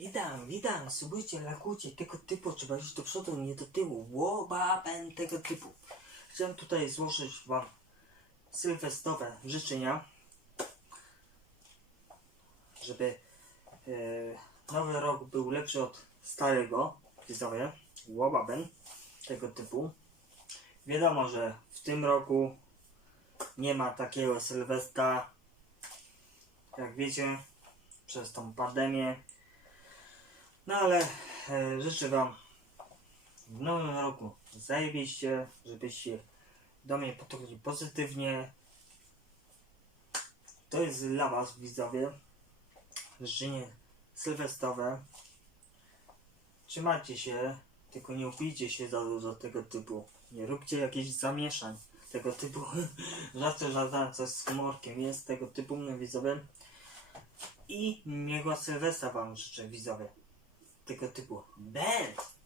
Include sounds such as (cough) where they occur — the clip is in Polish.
Witam, witam, subujcie, lakujcie, tego typu, trzeba iść do przodu, nie do tyłu, łobaben tego typu. Chciałem tutaj złożyć wam sylwestrowe życzenia, żeby e, nowy rok był lepszy od starego, widzowie, łobaben tego typu. Wiadomo, że w tym roku nie ma takiego sylwestra, jak wiecie, przez tą pandemię. No ale e, życzę Wam w nowym roku zajebiście, żebyście do mnie podchodzili pozytywnie. To jest dla Was, widzowie, życzenie sylwestrowe. Trzymajcie się, tylko nie upijcie się za dużo tego typu. Nie róbcie jakichś zamieszań tego typu. (laughs) Żarty żadne, coś z humorkiem jest tego typu, no widzowie. I miłego Sylwestra Wam życzę, widzowie. Tego typu. Band!